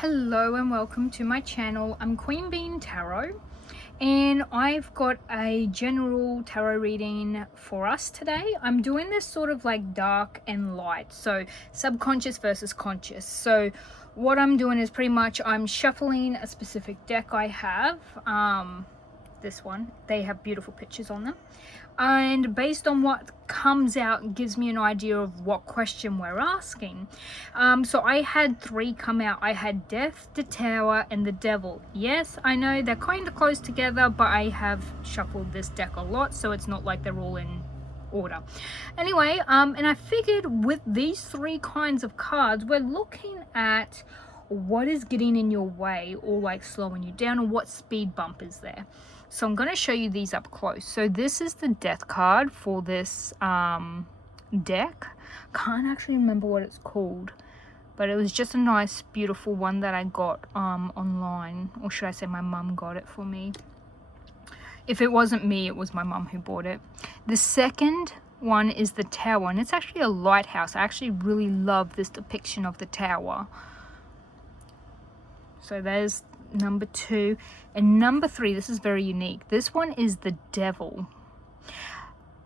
Hello and welcome to my channel. I'm Queen Bean Tarot and I've got a general tarot reading for us today. I'm doing this sort of like dark and light, so subconscious versus conscious. So what I'm doing is pretty much I'm shuffling a specific deck I have. This one, they have beautiful pictures on them, and based on what comes out gives me an idea of what question we're asking. So I had three come out. I had Death, the Tower, and the Devil. Yes, I know they're kind of close together, but I have shuffled this deck a lot, so it's not like they're all in order. Anyway, and I figured with these three kinds of cards, we're looking at what is getting in your way or like slowing you down, or what speed bump is there. So I'm going to show you these up close. So this is the Death card for this deck. Can't actually remember what it's called, but it was just a nice beautiful one that I got online, or should I say my mum got it for me. If it wasn't me, it was my mum who bought it. The second one is the Tower, and it's actually a lighthouse. I actually really love this depiction of the tower. So there's number 2. And number 3, this is very unique. This one is the Devil.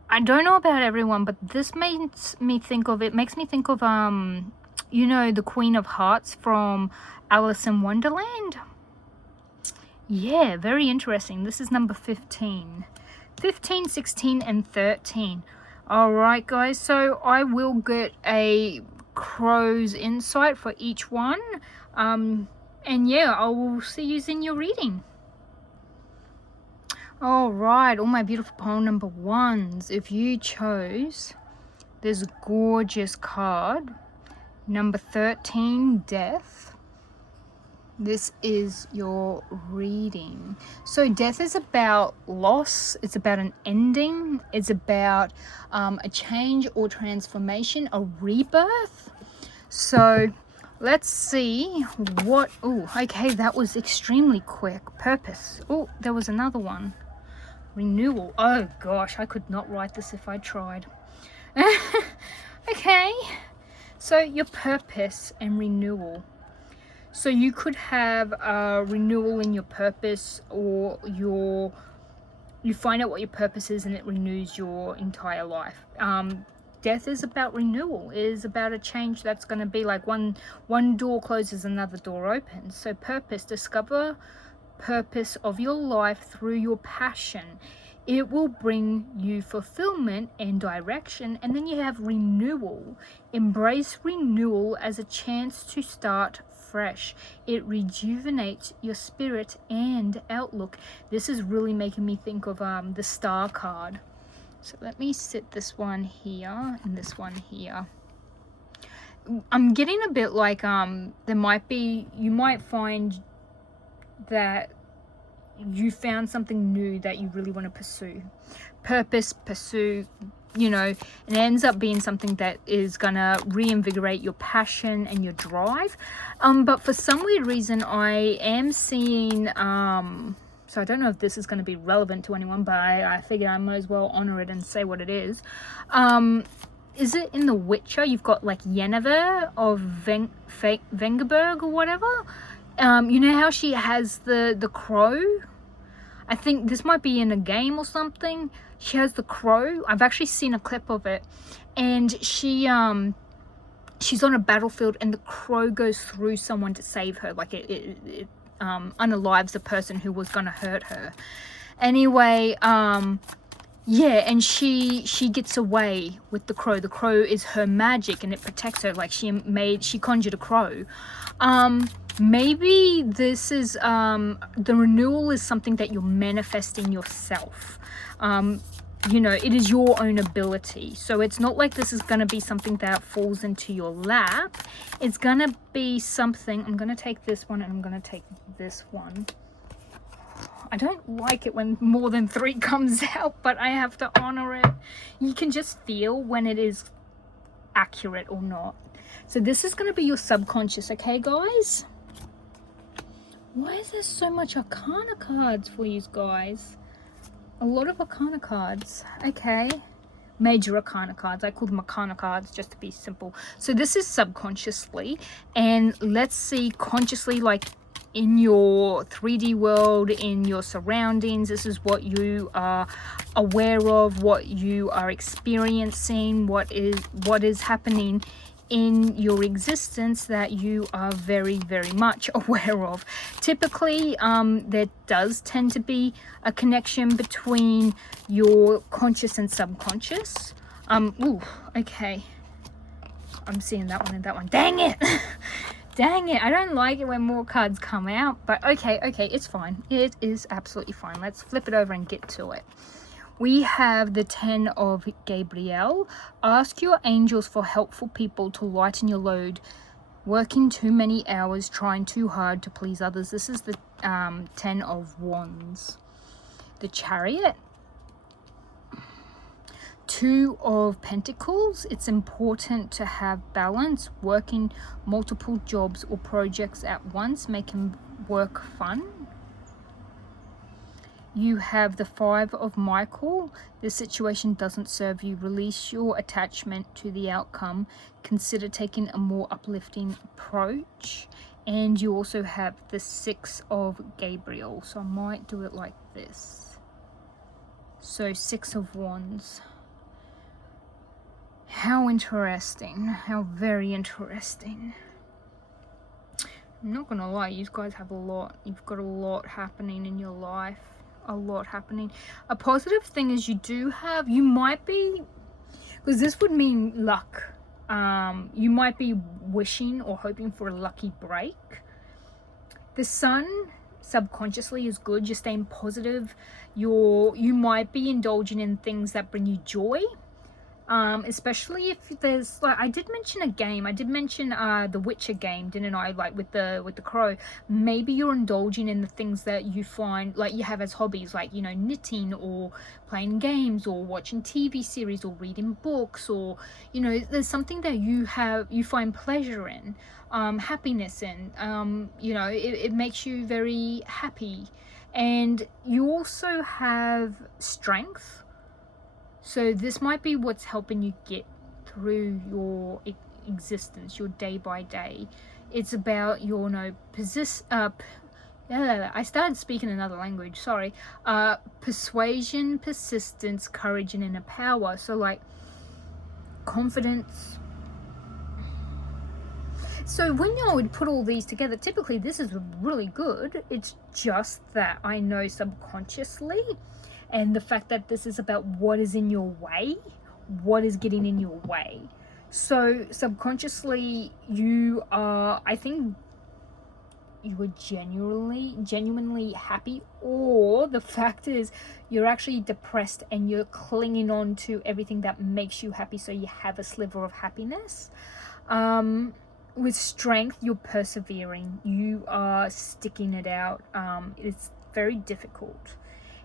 I don't know about everyone, but this makes me think of you know, the Queen of Hearts from Alice in Wonderland. Yeah, very interesting. This is number 15, 16, and 13. All right, guys. So I will get a crow's insight for each one. And yeah, I will see you in your reading. All right, all my beautiful pile number ones. If you chose this gorgeous card, number 13, Death, this is your reading. So death is about loss. It's about an ending. It's about a change or transformation, a rebirth. So let's see what... Oh, okay, that was extremely quick. Purpose. Oh, there was another one. Renewal. Oh gosh, I could not write this if I tried. Okay, so your purpose and renewal. So you could have a renewal in your purpose, or you find out what your purpose is and it renews your entire life. Death is about renewal. It is about a change that's going to be like one door closes, another door opens. So purpose, discover purpose of your life through your passion. It will bring you fulfillment and direction. And then you have renewal. Embrace renewal as a chance to start fresh. It rejuvenates your spirit and outlook. This is really making me think of the Star card. So let me sit this one here and this one here. I'm getting a bit like you might find that you found something new that you really want to pursue. Pursue, you know, and it ends up being something that is gonna reinvigorate your passion and your drive. But for some weird reason, I am seeing so I don't know if this is going to be relevant to anyone, but I figure I might as well honor it and say what it is. Is it in The Witcher? You've got like Yennefer of Vengerberg or whatever. You know how she has the crow? I think this might be in a game or something. She has the crow. I've actually seen a clip of it, and she's on a battlefield and the crow goes through someone to save her. Like it unalives a person who was gonna hurt her. Anyway, yeah, and she gets away with the crow. The crow is her magic and it protects her. Like she conjured a crow. Maybe this is the renewal is something that you're manifesting yourself. You know, it is your own ability. So it's not like this is going to be something that falls into your lap. It's going to be something... I'm going to take this one and I'm going to take this one. I don't like it when more than 3 comes out, but I have to honor it. You can just feel when it is accurate or not. So this is going to be your subconscious, okay, guys? Why is there so much Arcana cards for you guys? A lot of Arcana cards. Okay. major arcana cards. I call them arcana cards just to be simple. So this is subconsciously, and let's see consciously, like in your 3D world, in your surroundings. This is what you are aware of, what you are experiencing, what is happening in your existence that you are very, very much aware of. Typically, there does tend to be a connection between your conscious and subconscious. Ooh, okay. I'm seeing that one and that one. Dang it! Dang it, I don't like it when more cards come out, but okay, it's fine. It is absolutely fine. Let's flip it over and get to it. We have the 10 of Gabriel. Ask your angels for helpful people to lighten your load. Working too many hours, trying too hard to please others. This is the 10 of Wands. The Chariot. 2 of Pentacles. It's important to have balance. Working multiple jobs or projects at once, making work fun. You have the 5 of Michael. This situation doesn't serve you. Release your attachment to the outcome. Consider taking a more uplifting approach. And you also have the 6 of Gabriel. So I might do it like this. So 6 of Wands. How interesting. How very interesting. I'm not gonna lie, you guys have a lot. You've got a lot happening in your life. A lot happening. A positive thing is you might be, because this would mean luck. You might be wishing or hoping for a lucky break. The Sun subconsciously is good. You're staying positive. You might be indulging in things that bring you joy. Especially if there's, like, I did mention a game. I did mention the Witcher game, didn't I? Like with the crow. Maybe you're indulging in the things that you find, like, you have as hobbies, like, you know, knitting or playing games or watching TV series or reading books, or, you know, there's something that you find pleasure in, happiness in. You know, it makes you very happy, and you also have strength. So this might be what's helping you get through your existence, your day by day. It's about your, I started speaking another language, sorry. Persuasion, persistence, courage, and inner power. So like confidence. So when you would put all these together, typically this is really good. It's just that I know subconsciously, and the fact that this is about what is in your way, what is getting in your way. So subconsciously you are, I think you were genuinely happy, or the fact is you're actually depressed and you're clinging on to everything that makes you happy, so you have a sliver of happiness. With strength, you're persevering, you are sticking it out. It's very difficult.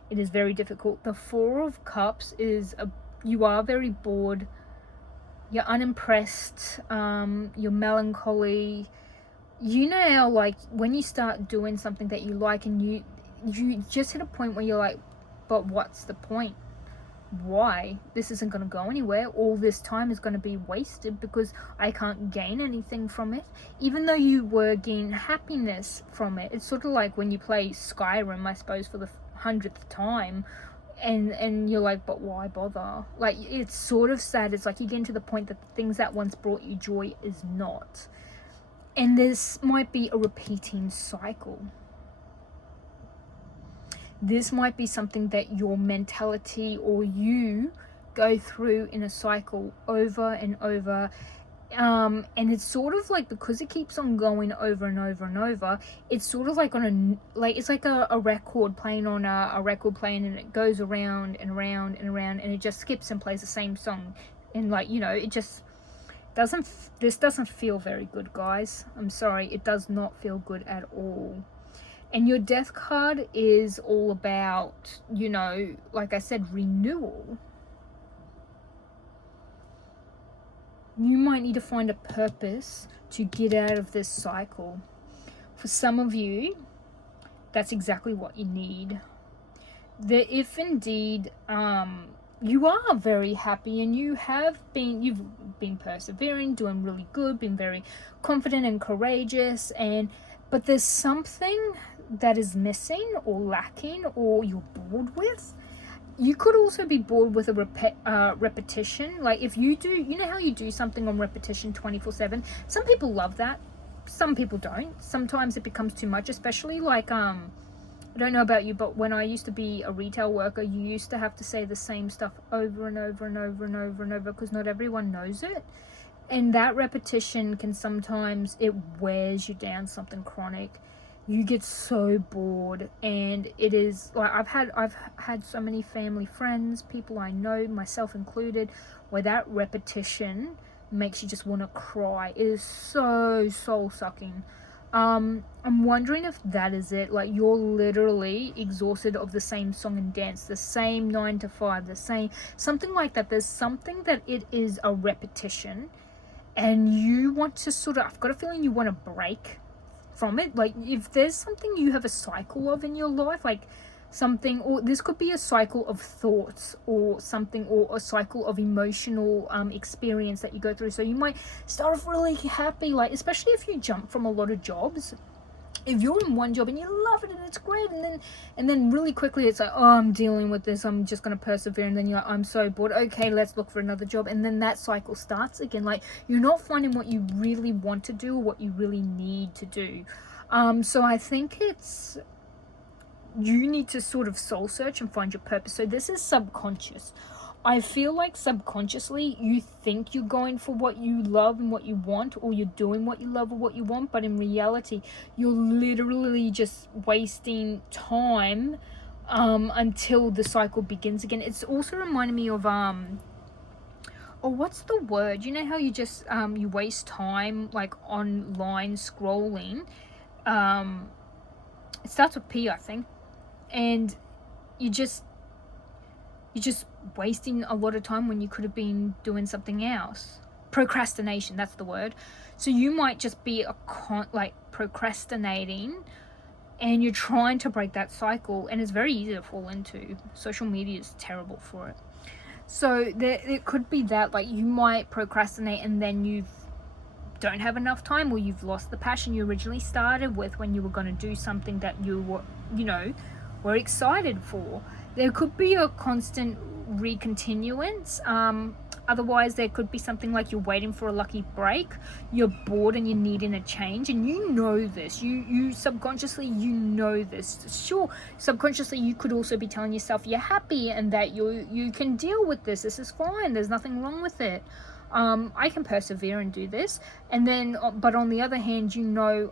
It is very difficult. The 4 of Cups is you are very bored, you're unimpressed, you're melancholy. You know how, like, when you start doing something that you like and you just hit a point where you're like, but what's the point? Why? This isn't going to go anywhere. All this time is going to be wasted because I can't gain anything from it, even though you were gaining happiness from it. It's sort of like when you play Skyrim, I suppose, for the 100th time, and you're like, but why bother? Like, it's sort of sad. It's like you get to the point that the things that once brought you joy is not, and this might be a repeating cycle. This might be something that your mentality or you go through in a cycle over and over. And it's sort of like, because it keeps on going over and over and over, it's sort of like it's like a record playing on a record player, and it goes around and around and around, and it just skips and plays the same song. And, like, you know, it just this doesn't feel very good, guys. I'm sorry, it does not feel good at all. And your Death card is all about, you know, like I said, renewal. You might need to find a purpose to get out of this cycle. For some of you, that's exactly what you need. If indeed you are very happy and you've been persevering, doing really good, been very confident and courageous, and but there's something that is missing or lacking or you're bored with. You could also be bored with a repetition. Like if you do, you know how you do something on repetition 24/7. Some people love that, some people don't. Sometimes it becomes too much, especially like I don't know about you, but when I used to be a retail worker, you used to have to say the same stuff over and over and over and over and over because not everyone knows it. And that repetition can sometimes, it wears you down, something chronic. You get so bored, and it is like I've had so many family friends, people I know, myself included, where that repetition makes you just want to cry. It is so soul sucking. I'm wondering if that is it. Like you're literally exhausted of the same song and dance, the same 9 to 5, the same something like that. There's something that it is a repetition, and you want to sort of. I've got a feeling you want to break from it. Like if there's something you have a cycle of in your life, like something, or this could be a cycle of thoughts or something, or a cycle of emotional experience that you go through. So you might start off really happy, like especially if you jump from a lot of jobs. If you're in one job and you love it and it's great, and then really quickly it's like, oh, I'm dealing with this, I'm just going to persevere, and then you're like, I'm so bored, okay, let's look for another job, and then that cycle starts again. Like you're not finding what you really want to do or what you really need to do. So I think it's, you need to sort of soul search and find your purpose. So this is subconscious. I feel like subconsciously you think you're going for what you love and what you want, or you're doing what you love or what you want, but in reality you're literally just wasting time until the cycle begins again. It's also reminding me of oh, what's the word? You know how you just you waste time like online scrolling. It starts with P, I think, and you just you're just wasting a lot of time when you could have been doing something else. Procrastination, that's the word. So you might just be like procrastinating, and you're trying to break that cycle, and it's very easy to fall into. Social media is terrible for it. So there could be that, like you might procrastinate and then you don't have enough time, or you've lost the passion you originally started with when you were going to do something that you were, were excited for. There could be a constant recontinuance. Otherwise, there could be something like you're waiting for a lucky break, you're bored and you're needing a change, and you know this. You subconsciously, you know this. Sure, subconsciously, you could also be telling yourself you're happy and that you can deal with this. This is fine. There's nothing wrong with it. I can persevere and do this. And then, but on the other hand,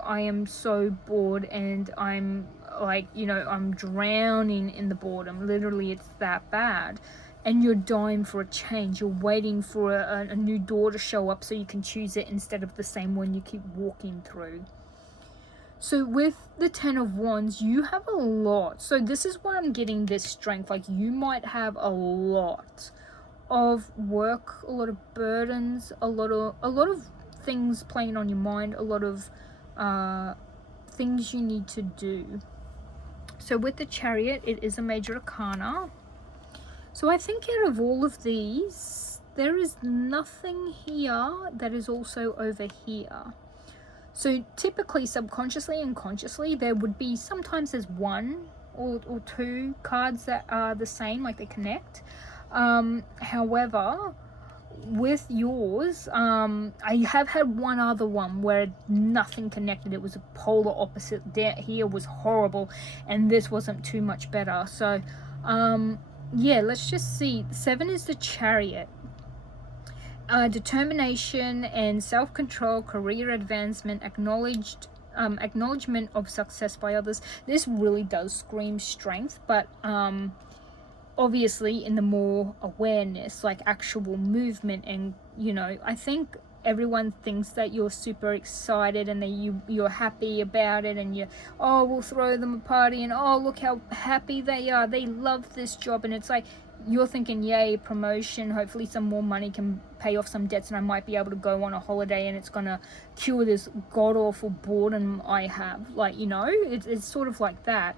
I am so bored, and I'm like, I'm drowning in the boredom. Literally, it's that bad. And you're dying for a change. You're waiting for a new door to show up so you can choose it instead of the same one you keep walking through. So with the 10 of Wands, you have a lot. So this is why I'm getting this strength. Like you might have a lot of work, a lot of burdens, a lot of things playing on your mind, a lot of things you need to do. So with the Chariot, it is a major arcana. So I think out of all of these, there is nothing here that is also over here. So typically, subconsciously and consciously, there would be, sometimes there's one or two cards that are the same, like they connect. However, with yours, I have had one other one where nothing connected. It was a polar opposite. Here was horrible, and this wasn't too much better. So, yeah, let's just see. 7 is the Chariot. Determination and self-control, career advancement, acknowledgement of success by others. This really does scream strength, but obviously in the more awareness, like actual movement. And I think everyone thinks that you're super excited and that you're happy about it, and we'll throw them a party, and look how happy they are, they love this job. And it's like you're thinking, yay, promotion, hopefully some more money can pay off some debts and I might be able to go on a holiday, and it's gonna cure this god awful boredom I have. Like, it's sort of like that.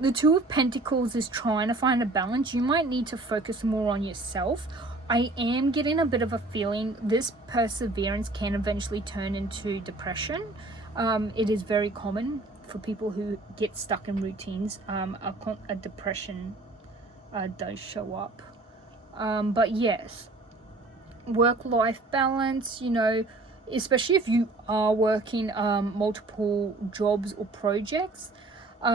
The Two of Pentacles is trying to find a balance. You might need to focus more on yourself. I am getting a bit of a feeling this perseverance can eventually turn into depression. It is very common for people who get stuck in routines. A depression does show up. But yes, work-life balance, you know, especially if you are working multiple jobs or projects.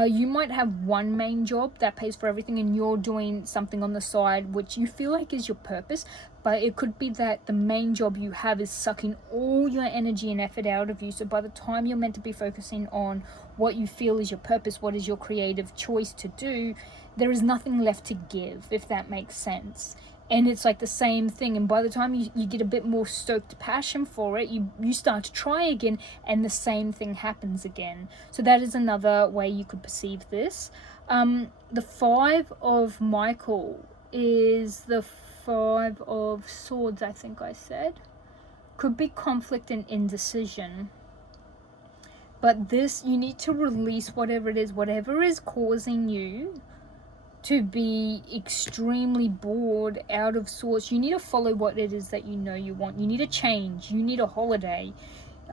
You might have one main job that pays for everything and you're doing something on the side which you feel like is your purpose, but it could be that the main job you have is sucking all your energy and effort out of you. So by the time you're meant to be focusing on what you feel is your purpose, what is your creative choice to do, there is nothing left to give, if that makes sense. And it's like the same thing, and by the time you get a bit more stoked passion for it, you start to try again and the same thing happens again. So that is another way you could perceive this. The Five of Michael is the Five of Swords, I think I said. Could be conflict and indecision. But this, you need to release whatever is causing you to be extremely bored, out of sorts. You need to follow what it is that you know you want. You need a change. You need a holiday.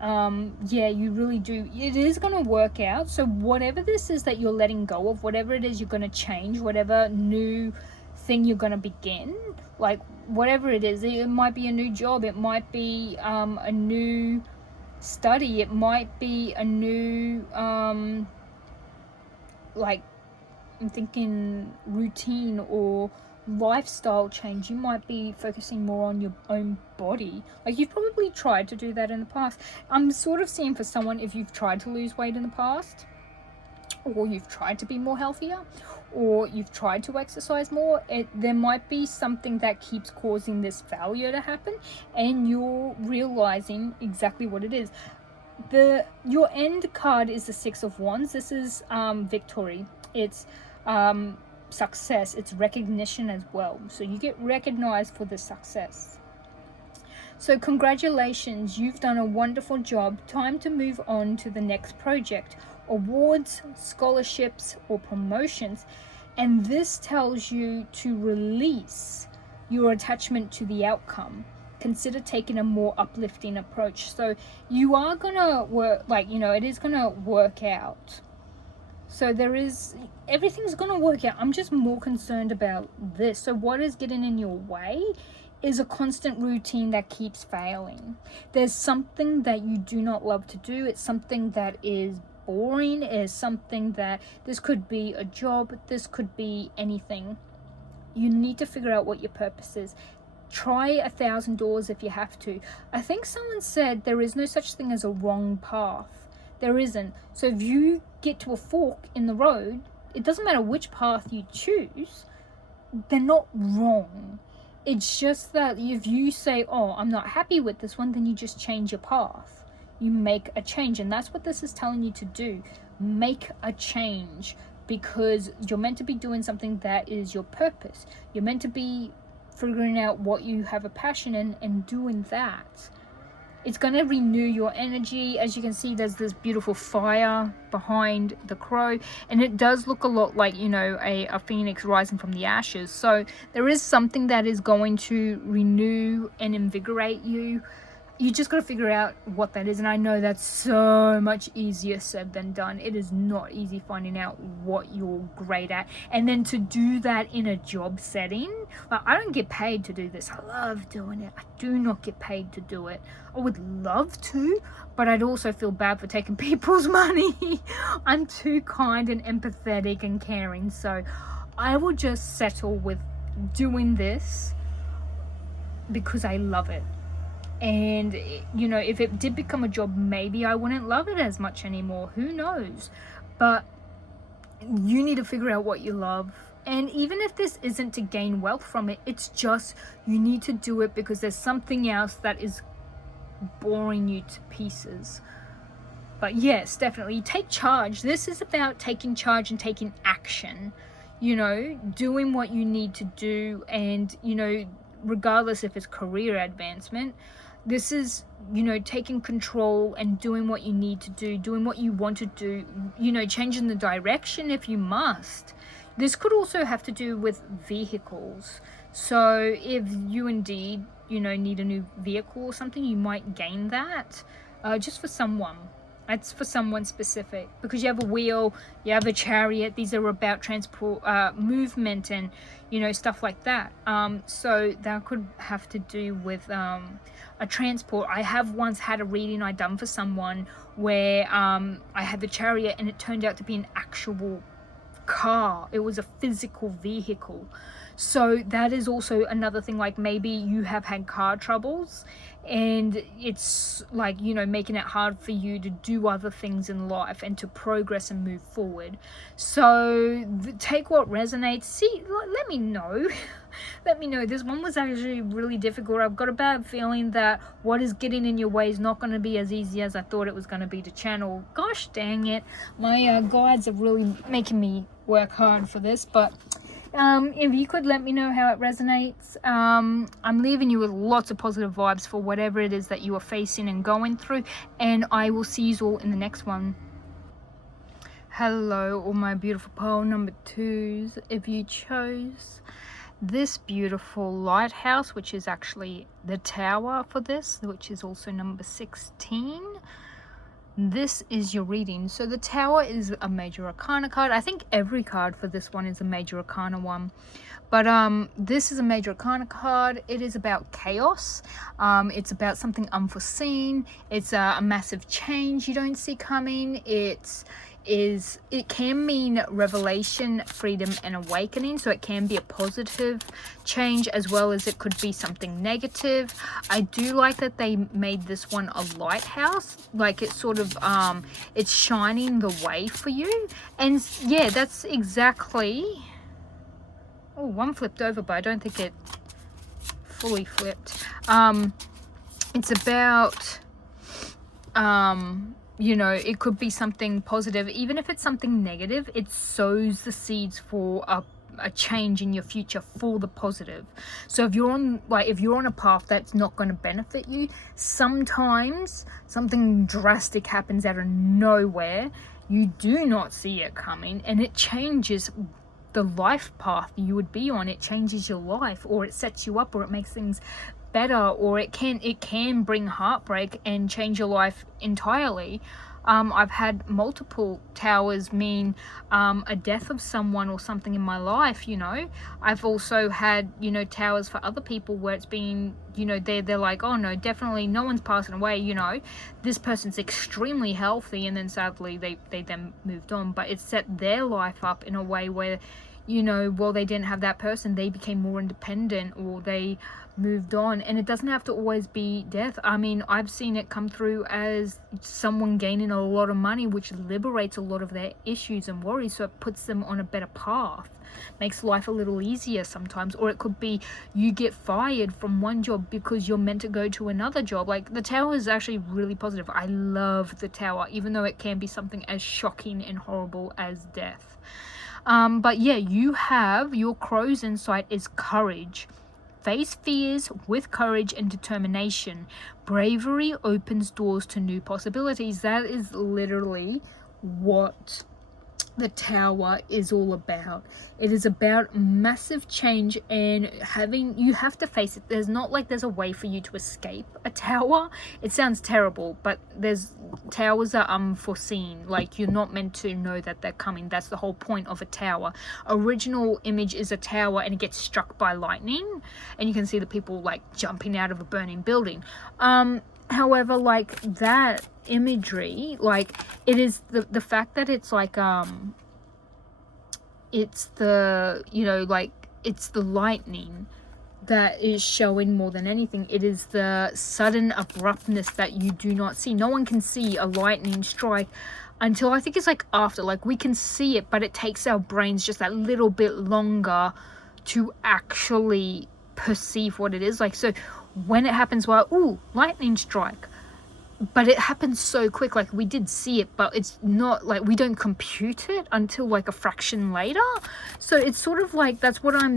Yeah, you really do. It is going to work out. So whatever this is that you're letting go of, whatever it is you're going to change, whatever new thing you're going to begin, like whatever it is, it might be a new job, it might be a new study, it might be a new like, I'm thinking routine or lifestyle change. You might be focusing more on your own body. Like, you've probably tried to do that in the past. I'm sort of seeing for someone, if you've tried to lose weight in the past, or you've tried to be more healthier, or you've tried to exercise more, there might be something that keeps causing this failure to happen, and you're realizing exactly what it is. Your end card is the Six of Wands. This is victory. It's success. It's recognition as well. So you get recognized for the success. So congratulations, you've done a wonderful job. Time to move on to the next project. Awards, scholarships, or promotions. And this tells you to release your attachment to the outcome. Consider taking a more uplifting approach. So you are gonna work, like, you know, it is gonna work out. So everything's gonna work out. I'm just more concerned about this. So what is getting in your way is a constant routine that keeps failing. There's something that you do not love to do. It's something that is boring. Is something that, this could be a job, this could be anything. You need to figure out what your purpose is. Try 1,000 doors if you have to. I think someone said there is no such thing as a wrong path. There isn't. So if you get to a fork in the road, it doesn't matter which path you choose, they're not wrong. It's just that if you say, oh, I'm not happy with this one, then you just change your path. You make a change, and that's what this is telling you to do. Make a change, because you're meant to be doing something that is your purpose. You're meant to be figuring out what you have a passion in and doing that. It's going to renew your energy. As you can see, there's this beautiful fire behind the crow, and it does look a lot like, you know, a phoenix rising from the ashes. So there is something that is going to renew and invigorate you. You just got to figure out what that is. And I know that's so much easier said than done. It is not easy finding out what you're great at, and then to do that in a job setting. Like, I don't get paid to do this. I love doing it. I do not get paid to do it. I would love to, but I'd also feel bad for taking people's money. I'm too kind and empathetic and caring, so I will just settle with doing this because I love it. And, you know, if it did become a job, maybe I wouldn't love it as much anymore. Who knows? But you need to figure out what you love. And even if this isn't to gain wealth from it, it's just you need to do it because there's something else that is boring you to pieces. But yes, definitely take charge. This is about taking charge and taking action. You know, doing what you need to do, and, you know, regardless if it's career advancement, This is, you know, taking control and doing what you need to do, doing what you want to do, you know, changing the direction if you must. This could also have to do with vehicles. So if you indeed, you know, need a new vehicle or something, you might gain that just for someone. It's for someone specific, because you have a wheel, you have a chariot. These are about transport, movement, and, you know, stuff like that. So that could have to do with a transport. I have once had a reading I done for someone where I had the chariot, and it turned out to be an actual car. It was a physical vehicle. So that is also another thing. Like, maybe you have had car troubles, and it's like, you know, making it hard for you to do other things in life and to progress and move forward. So take what resonates. See, let me know. Let me know. This one was actually really difficult. I've got a bad feeling that what is getting in your way is not going to be as easy as I thought it was going to be to channel. Gosh dang it. My guides are really making me work hard for this, but if you could let me know how it resonates. I'm leaving you with lots of positive vibes for whatever it is that you are facing and going through, and I will see you all in the next one. Hello, all my beautiful pole number 2s. If you chose this beautiful lighthouse, which is actually the tower for this, which is also number 16, this is your reading. So the tower is a major arcana card. I think every card for this one is a major arcana one, but this is a major arcana card. It is about chaos. It's about something unforeseen. It's a massive change you don't see coming. It can mean revelation, freedom, and awakening. So it can be a positive change, as well as it could be something negative. I do like that they made this one a lighthouse. Like, it's sort of it's shining the way for you. And yeah, that's exactly, oh, one flipped over, but I don't think it fully flipped. It's about you know, it could be something positive. Even if it's something negative, it sows the seeds for a change in your future for the positive. So if you're on a path that's not going to benefit you, sometimes something drastic happens out of nowhere. You do not see it coming, and it changes the life path you would be on. It changes your life, or it sets you up, or it makes things better, or it can bring heartbreak and change your life entirely. I've had multiple towers mean a death of someone or something in my life, you know. I've also had, you know, towers for other people where it's been, you know, they're like, oh no, definitely no one's passing away, you know, this person's extremely healthy, and then sadly they then moved on, but it set their life up in a way where, you know, well, they didn't have that person, they became more independent, or they moved on. And it doesn't have to always be death. I mean, I've seen it come through as someone gaining a lot of money, which liberates a lot of their issues and worries, so it puts them on a better path, makes life a little easier sometimes. Or it could be you get fired from one job because you're meant to go to another job. Like, the tower is actually really positive. I love the tower, even though it can be something as shocking and horrible as death. But yeah, you have your crow's insight is courage. Face fears with courage and determination. Bravery opens doors to new possibilities. That is literally what the tower is all about. It is about massive change, and you have to face it. There's not like there's a way for you to escape a tower. It sounds terrible, but towers are unforeseen. Like, you're not meant to know that they're coming. That's the whole point of a tower. Original image is a tower and it gets struck by lightning, and you can see the people like jumping out of a burning building. However, like, that imagery, like, it is the fact that it's like it's the, you know, like, it's the lightning that is showing more than anything. It is the sudden abruptness that you do not see. No one can see a lightning strike until, I think it's like after, like, we can see it, but it takes our brains just that little bit longer to actually perceive what it is. Like, so when it happens, well, ooh, lightning strike, but it happens so quick. Like, we did see it, but it's not like, we don't compute it until like a fraction later. So it's sort of like, that's what I'm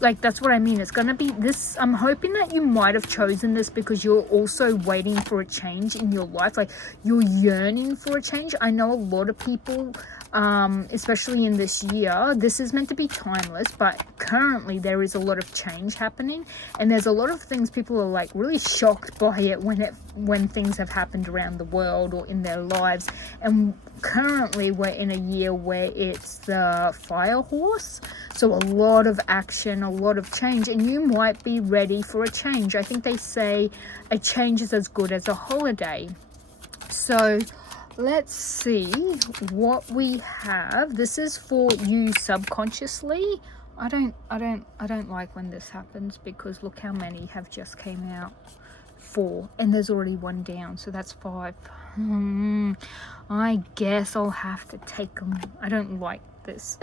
like, that's what I mean. It's gonna be this. I'm hoping that you might have chosen this because you're also waiting for a change in your life. Like, you're yearning for a change. I know a lot of people, especially in this year, this is meant to be timeless, but currently there is a lot of change happening, and there's a lot of things people are like really shocked by it when things have happened around the world or in their lives. And currently we're in a year where it's the fire horse, so a lot of action, a lot of change, and you might be ready for a change. I think they say a change is as good as a holiday. So let's see what we have. This is for you subconsciously. I don't like when this happens, because look how many have just came out. 4, and there's already 1 down, so that's 5. I guess I'll have to take them. I don't like this.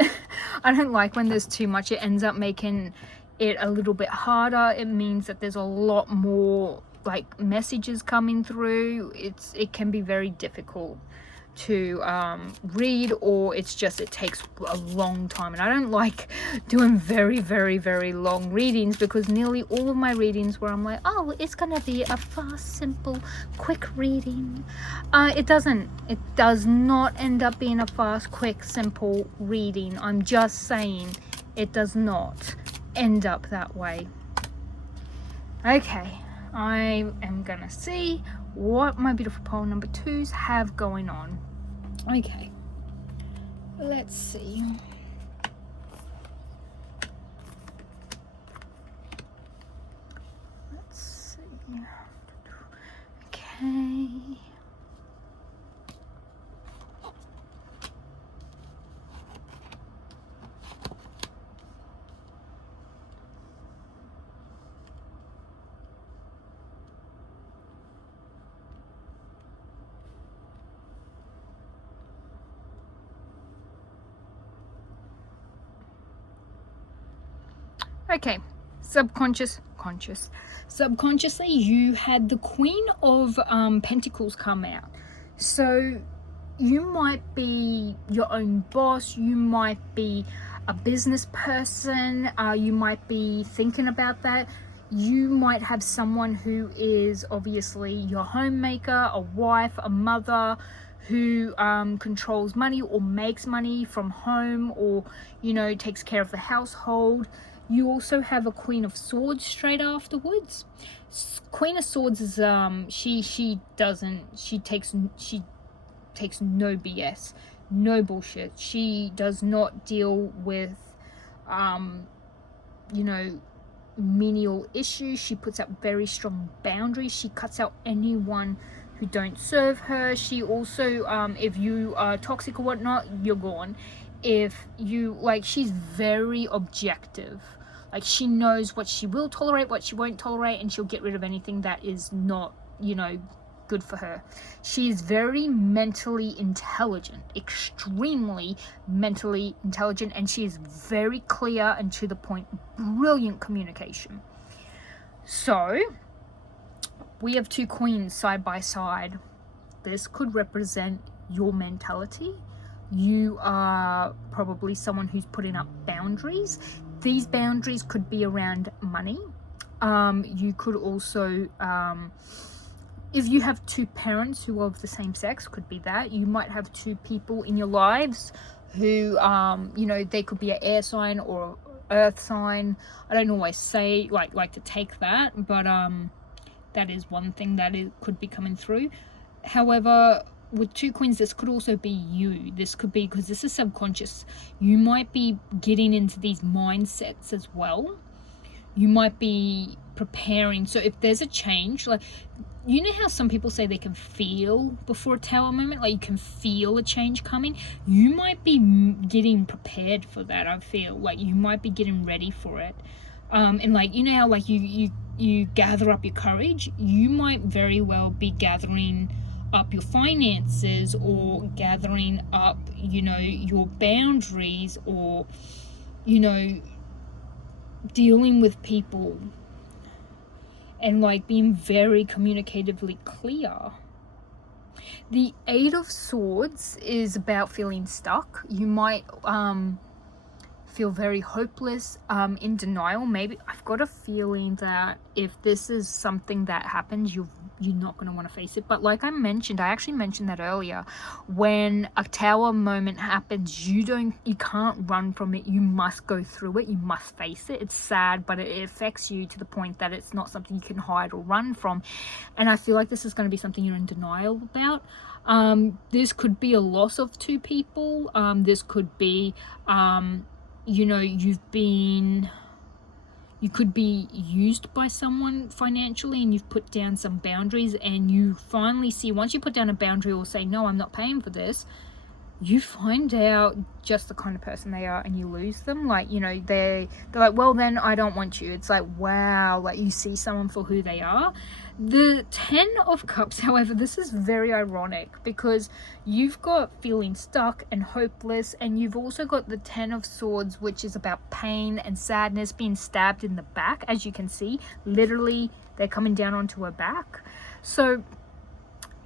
I don't like when there's too much. It ends up making it a little bit harder. It means that there's a lot more like messages coming through. It can be very difficult to read, or it takes a long time, and I don't like doing very, very, very long readings, because nearly all of my readings where I'm like, oh, it's gonna be a fast, simple, quick reading, it does not end up being a fast, quick, simple reading. I'm just saying, it does not end up that way. Okay, I am gonna see what my beautiful pole number 2s have going on. Okay, let's see. Okay. Okay, subconsciously you had the Queen of Pentacles come out. So you might be your own boss, you might be a business person, you might be thinking about that. You might have someone who is obviously your homemaker, a wife, a mother, who controls money or makes money from home, or, you know, takes care of the household. You also have a Queen of Swords straight afterwards. Queen of Swords is she takes no BS, no bullshit. She does not deal with you know, menial issues. She puts up very strong boundaries. She cuts out anyone who don't serve her. She also if you are toxic or whatnot, you're gone. If you, like, she's very objective. Like, she knows what she will tolerate, what she won't tolerate, and she'll get rid of anything that is not, you know, good for her. She is very mentally intelligent, extremely mentally intelligent, and she is very clear and to the point. Brilliant communication. So we have 2 queens side by side. This could represent your mentality. You are probably someone who's putting up boundaries. These boundaries could be around money. You could also, if you have 2 parents who are of the same sex, could be that. You might have 2 people in your lives who, you know, they could be an air sign or earth sign. I don't always say, like to take that, but that is one thing that could be coming through. However, with 2 queens, this could also be you. This could be, because this is subconscious, you might be getting into these mindsets as well. You might be preparing. So if there's a change, like, you know how some people say they can feel before a tower moment, like you can feel a change coming? You might be getting prepared for that. I feel like you might be getting ready for it. And like, you know how like you gather up your courage? You might very well be gathering up your finances, or gathering up, you know, your boundaries, or, you know, dealing with people, and like being very communicatively clear. The 8 of Swords is about feeling stuck. You might feel very hopeless, in denial. Maybe I've got a feeling that if this is something that happens, you're not going to want to face it. But like I actually mentioned that earlier, when a tower moment happens, you can't run from it. You must go through it. You must face it. It's sad, but it affects you to the point that it's not something you can hide or run from. And I feel like this is going to be something you're in denial about. This could be a loss of two people. This could be, you know, you could be used by someone financially, and you've put down some boundaries, and you finally see, once you put down a boundary or say, no, I'm not paying for this, you find out just the kind of person they are, and you lose them. Like, you know, they're like, well, then I don't want you. It's like, wow, like you see someone for who they are. The 10 of Cups, however, this is very ironic, because you've got feeling stuck and hopeless, and you've also got the 10 of Swords, which is about pain and sadness, being stabbed in the back. As you can see, literally they're coming down onto her back. So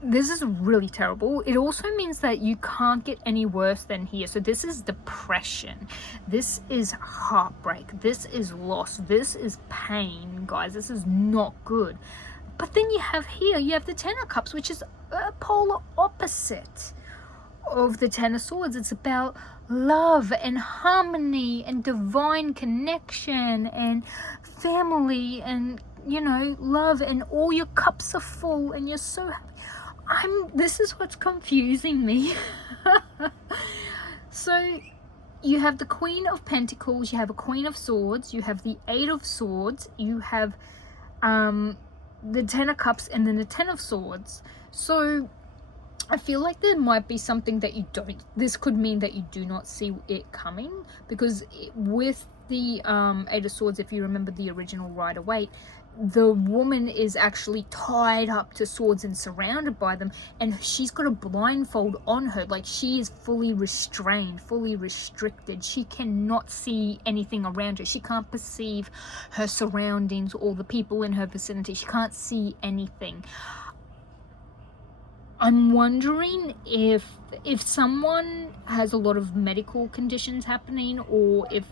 this is really terrible. It also means that you can't get any worse than here. So this is depression. This is heartbreak. This is loss. This is pain, guys. This is not good. But then you have here, you have the 10 of Cups, which is a polar opposite of the 10 of Swords. It's about love and harmony and divine connection and family and, you know, love, and all your cups are full and you're so happy. This is what's confusing me. So you have the Queen of Pentacles, you have a Queen of Swords, you have the 8 of Swords, you have the 10 of Cups, and then the 10 of Swords. So I feel like there might be something that you don't, this could mean that you do not see it coming, because with the 8 of Swords, if you remember the original Rider-Waite, the woman is actually tied up to swords and surrounded by them, and she's got a blindfold on her. Like, she is fully restrained, fully restricted. She cannot see anything around her. She can't perceive her surroundings or the people in her vicinity. She can't see anything. I'm wondering if someone has a lot of medical conditions happening, or if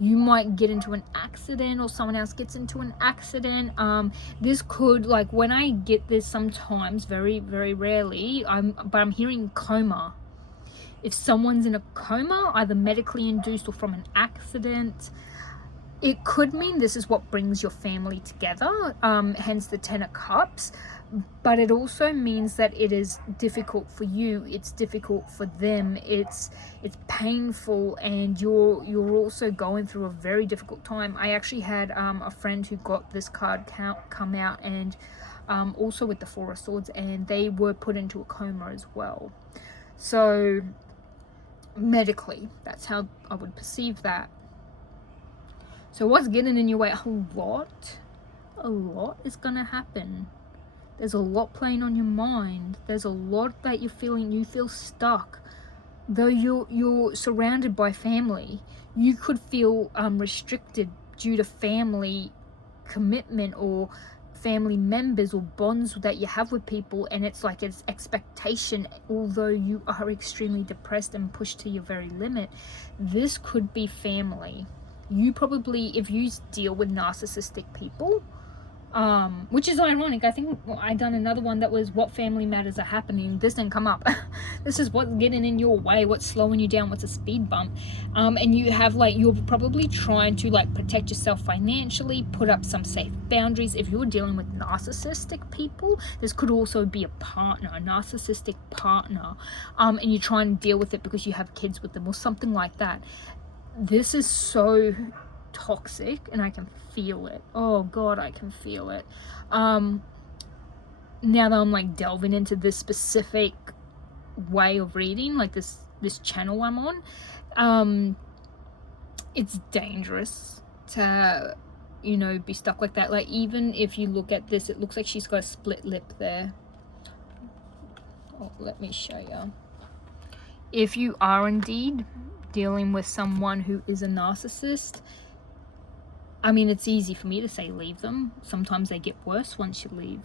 you might get into an accident, or someone else gets into an accident. This could, like, when I get this sometimes, very, very rarely, but I'm hearing coma. If someone's in a coma, either medically induced or from an accident, it could mean this is what brings your family together, hence the 10 of Cups. But it also means that it is difficult for you, it's difficult for them, it's painful, and you're also going through a very difficult time. I actually had a friend who got this card come out, and also with the 4 of Swords, and they were put into a coma as well. So medically, that's how I would perceive that. So what's getting in your way? A lot is gonna happen. There's a lot playing on your mind. There's a lot that you're feeling. You feel stuck. Though you're surrounded by family, you could feel restricted due to family commitment or family members or bonds that you have with people, and it's like it's expectation. Although you are extremely depressed and pushed to your very limit, this could be family. You probably, if you deal with narcissistic people, which is ironic. I think I done another one that was what family matters are happening. This didn't come up. This is what's getting in your way, what's slowing you down, what's a speed bump. And you have, like, you're probably trying to, like, protect yourself financially, put up some safe boundaries. If you're dealing with narcissistic people, this could also be a partner, a narcissistic partner, and you're trying to deal with it because you have kids with them or something like that. This is so toxic, and I can feel it. Oh god, I can feel it. Now that I'm, like, delving into this specific way of reading, like this channel I'm on, it's dangerous to, you know, be stuck like that. Like, even if you look at this, it looks like she's got a split lip there. Oh, let me show you. If you are indeed dealing with someone who is a narcissist, I mean, it's easy for me to say leave them. Sometimes they get worse once you leave.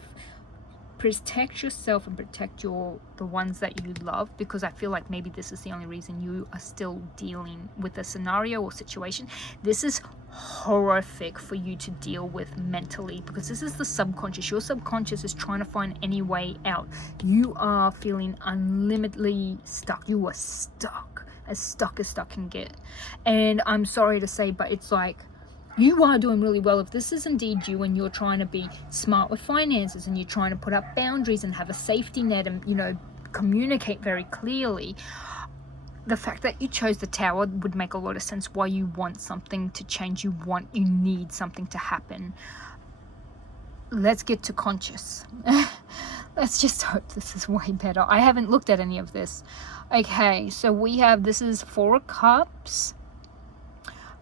protect yourself and protect the ones that you love, because I feel like maybe this is the only reason you are still dealing with a scenario or situation. This is horrific for you to deal with mentally, because this is the subconscious. Your subconscious is trying to find any way out. You are feeling unlimitedly stuck. You are stuck as stuck can get. And I'm sorry to say, but it's like, you are doing really well. If this is indeed you and you're trying to be smart with finances and you're trying to put up boundaries and have a safety net and, you know, communicate very clearly, the fact that you chose the Tower would make a lot of sense why you want something to change. You need something to happen. Let's get to conscious. Let's just hope this is way better. I haven't looked at any of this. Okay, so we have, this is 4 of Cups.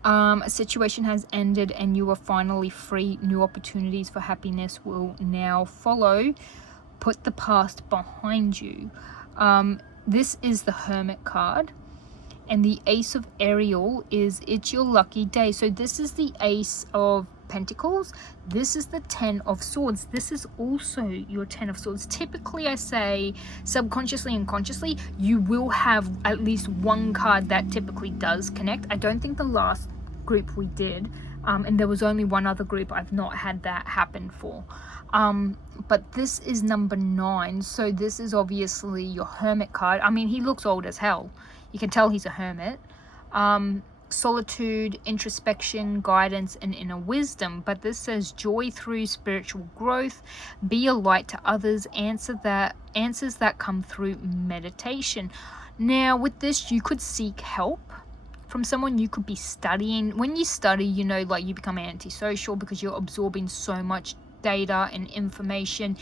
A situation has ended and you are finally free. New opportunities for happiness will now follow. Put the past behind you. This is the Hermit card, and the Ace of Ariel is, it's your lucky day. So this is the Ace of Pentacles. This is the 10 of Swords. This is also your 10 of Swords. Typically, I say subconsciously and consciously, you will have at least one card that typically does connect. I don't think the last group we did, and there was only one other group I've not had that happen for. But this is number 9. So this is obviously your Hermit card. I mean, he looks old as hell. You can tell he's a hermit. Solitude, introspection, guidance, and inner wisdom. But this says joy through spiritual growth, be a light to others, answers that come through meditation. Now with this, you could seek help from someone. You could be studying. When you study, you know, like, you become antisocial because you're absorbing so much data and information,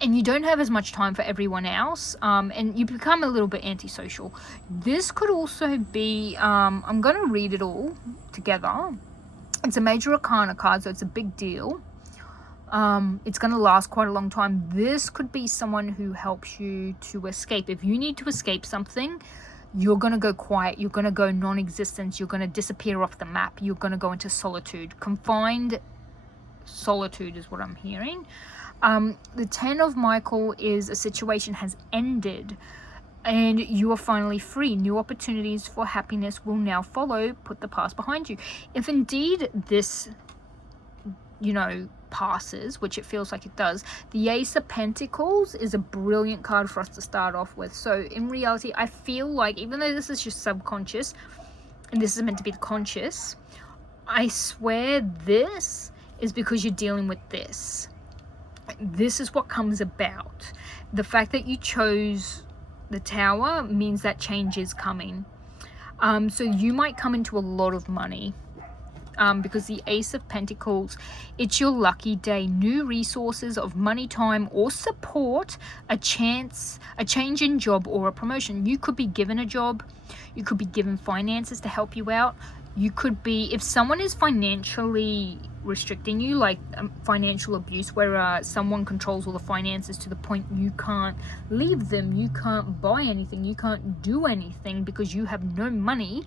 and you don't have as much time for everyone else, and you become a little bit antisocial. This could also be, I'm going to read it all together. It's a major arcana card, so it's a big deal. It's going to last quite a long time. This could be someone who helps you to escape. If you need to escape something, you're going to go quiet, you're going to go non-existence, you're going to disappear off the map, you're going to go into solitude. Confined solitude is what I'm hearing. The 10 of Michael is, a situation has ended and you are finally free. New opportunities for happiness will now follow. Put the past behind you. If indeed this, you know, passes, which it feels like it does, the Ace of Pentacles is a brilliant card for us to start off with. So in reality, I feel like, even though this is just subconscious and this is meant to be the conscious, I swear this is because you're dealing with this. This is what comes about. The fact that you chose the Tower means that change is coming. So you might come into a lot of money, because the Ace of Pentacles, it's your lucky day. New resources of money, time, or support, a change in job or a promotion. You could be given a job. You could be given finances to help you out. You could be, if someone is financially restricting you, like financial abuse, where someone controls all the finances to the point you can't leave them, you can't buy anything, you can't do anything because you have no money.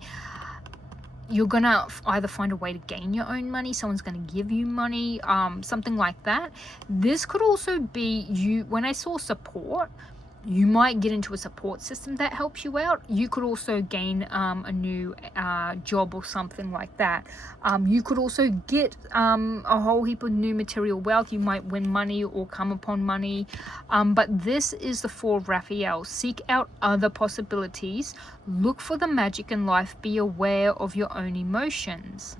You're gonna either find a way to gain your own money, someone's gonna give you money, something like that. This could also be you. When I saw support, you might get into a support system that helps you out. You could also gain a new job or something like that. You could also get a whole heap of new material wealth. You might win money or come upon money. But this is the 4 of Raphael. Seek out other possibilities. Look for the magic in life. Be aware of your own emotions.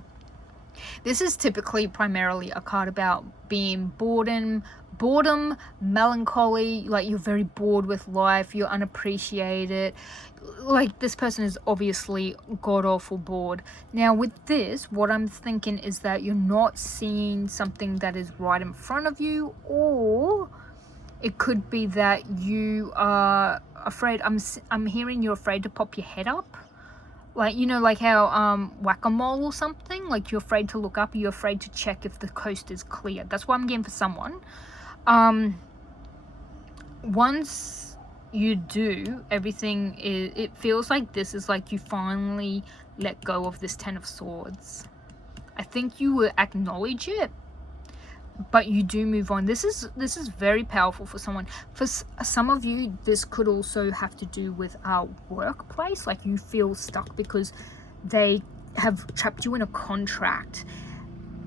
This is typically primarily a card about being boredom, melancholy, like you're very bored with life, you're unappreciated, like this person is obviously god-awful bored. Now with this, what I'm thinking is that you're not seeing something that is right in front of you, or it could be that you are afraid. I'm hearing you're afraid to pop your head up. Like, you know, like how whack-a-mole or something, like you're afraid to look up, you're afraid to check if the coast is clear. That's what I'm getting for someone. Once you do, everything is, it feels like this is like you finally let go of this 10 of Swords. I think you will acknowledge it, but you do move on. This is very powerful for someone. For some of you, this could also have to do with our workplace. Like, you feel stuck because they have trapped you in a contract,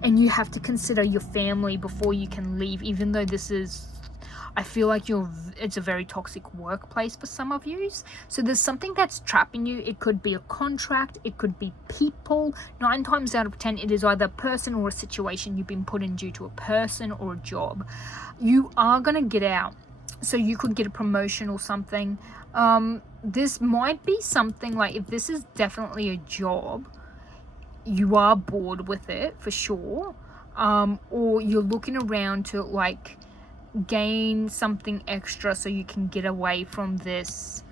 and you have to consider your family before you can leave, even though this is, I feel like it's a very toxic workplace for some of you. So there's something that's trapping you. It could be a contract, it could be people. 9 times out of 10, it is either a person or a situation you've been put in due to a person or a job. You are going to get out. So you could get a promotion or something. This might be something like, if this is definitely a job, you are bored with it for sure. Or you're looking around to like gain something extra so you can get away from this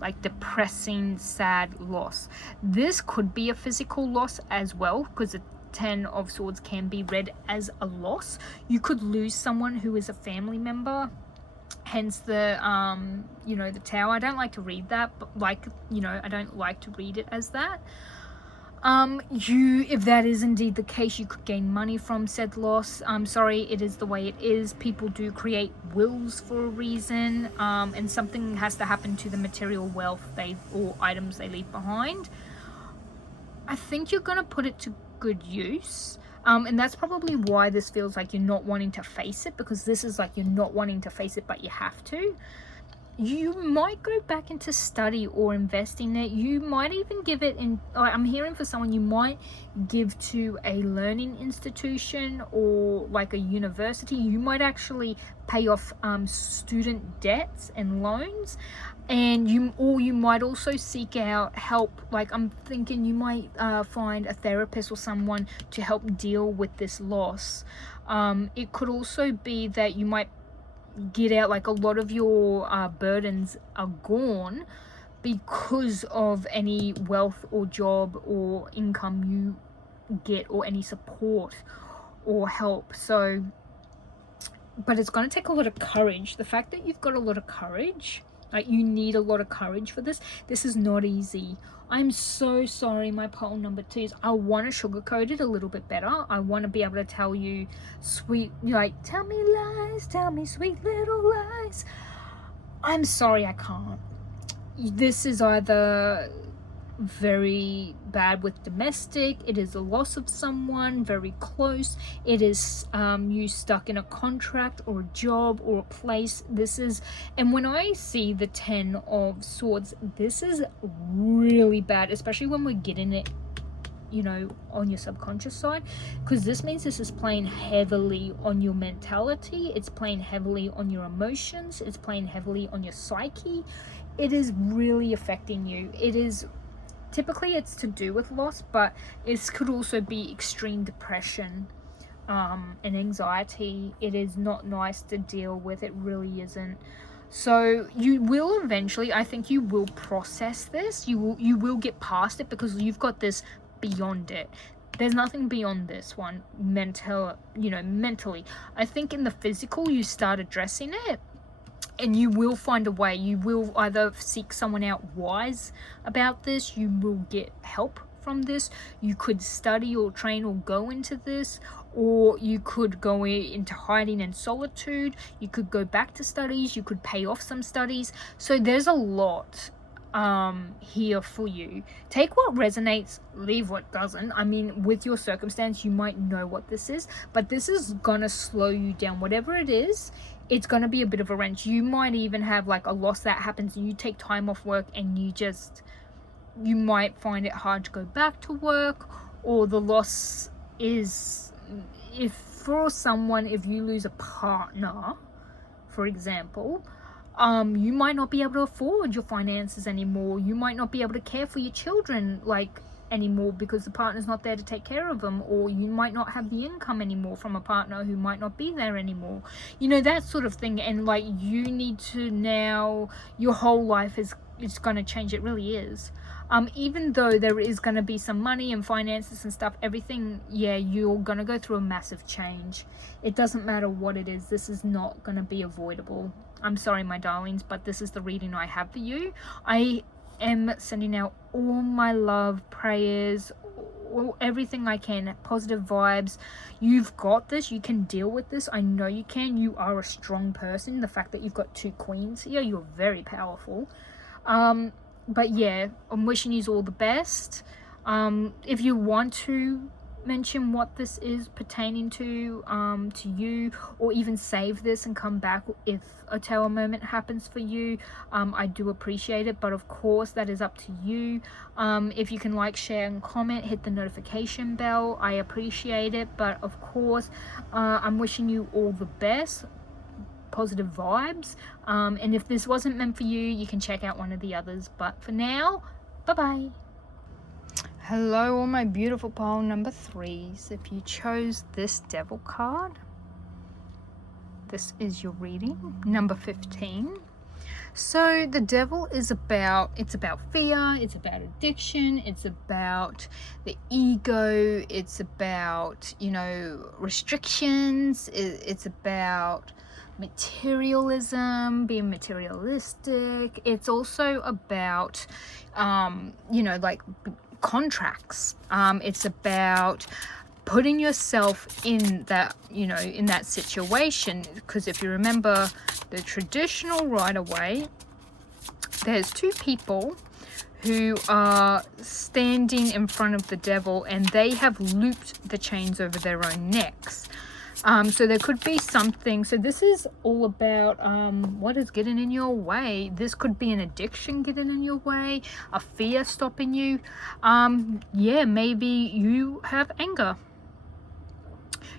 like depressing, sad loss. This could be a physical loss as well, because the 10 of Swords can be read as a loss. You could lose someone who is a family member, hence the the Tower. I don't like to read that, but I don't like to read it as that. If that is indeed the case, you could gain money from said loss. I'm sorry, it is the way it is. People do create wills for a reason, and something has to happen to the material wealth or items they leave behind. I think you're going to put it to good use. And that's probably why this feels like you're not wanting to face it, because this is like you're not wanting to face it, but you have to. You might go back into study or invest in it. You might even give it in, I'm hearing for someone, you might give to a learning institution or like a university. You might actually pay off student debts and loans, and you might also seek out help. Like, I'm thinking you might find a therapist or someone to help deal with this loss. It could also be that you might get out, like, a lot of your burdens are gone because of any wealth or job or income you get, or any support or help. So, but it's going to take a lot of courage. The fact that you've got a lot of courage, like, you need a lot of courage for this. This is not easy. I'm so sorry, my pole number 2s. I want to sugarcoat it a little bit better. I want to be able to tell you sweet, like, tell me lies, tell me sweet little lies. I'm sorry, I can't. This is either very bad with domestic, it is a loss of someone very close, it is you stuck in a contract or a job or a place. This is, and when I see the 10 of Swords, this is really bad, especially when we're getting it on your subconscious side, because this means this is playing heavily on your mentality, it's playing heavily on your emotions, it's playing heavily on your psyche. It is really affecting you. It is typically, it's to do with loss, but it could also be extreme depression and anxiety. It is not nice to deal with. It really isn't. So you will eventually, I think you will process this. You will get past it, because you've got this beyond it. There's nothing beyond this one mentally. I think in the physical, you start addressing it, and you will find a way. You will either seek someone out wise about this, you will get help from this, you could study or train or go into this, or you could go into hiding and solitude, you could go back to studies, you could pay off some studies. So there's a lot here for you. Take what resonates, leave what doesn't. I mean, with your circumstance, you might know what this is, but this is gonna slow you down. Whatever it is, it's going to be a bit of a wrench. You might even have like a loss that happens and you take time off work, and you might find it hard to go back to work. Or the loss is, if you lose a partner, for example, you might not be able to afford your finances anymore. You might not be able to care for your children anymore, because the partner's not there to take care of them, or you might not have the income anymore from a partner who might not be there anymore, that sort of thing. And like, you need to now, your whole life is going to change. It really is. Even though there is going to be some money and finances and stuff, everything, you're going to go through a massive change. It doesn't matter what it is. This is not going to be avoidable. I'm sorry, my darlings, but this is the reading I have for you. I am sending out all my love, prayers, everything I can. Positive vibes. You've got this. You can deal with this. I know you can. You are a strong person. The fact that you've got 2 queens here, you're very powerful. But yeah, I'm wishing you all the best. If you want to mention what this is pertaining to you, or even save this and come back if a tower moment happens for you, I do appreciate it, but of course that is up to you. If you can like, share and comment, hit the notification bell, I appreciate it. But of course, I'm wishing you all the best, positive vibes, and if this wasn't meant for you, you can check out one of the others. But for now, bye bye. Hello, all my beautiful pile number 3s. If you chose this devil card, this is your reading, number 15. So the devil is about, it's about fear, it's about addiction, it's about the ego, it's about, you know, restrictions, it's about materialism, being materialistic. It's also about, you know, like contracts. It's about putting yourself in that, you know, in that situation, because if you remember the traditional Rider-Waite, there's 2 people who are standing in front of the devil, and they have looped the chains over their own necks. So there could be something. So this is all about what is getting in your way. This could be an addiction getting in your way, a fear stopping you. Yeah, maybe you have anger.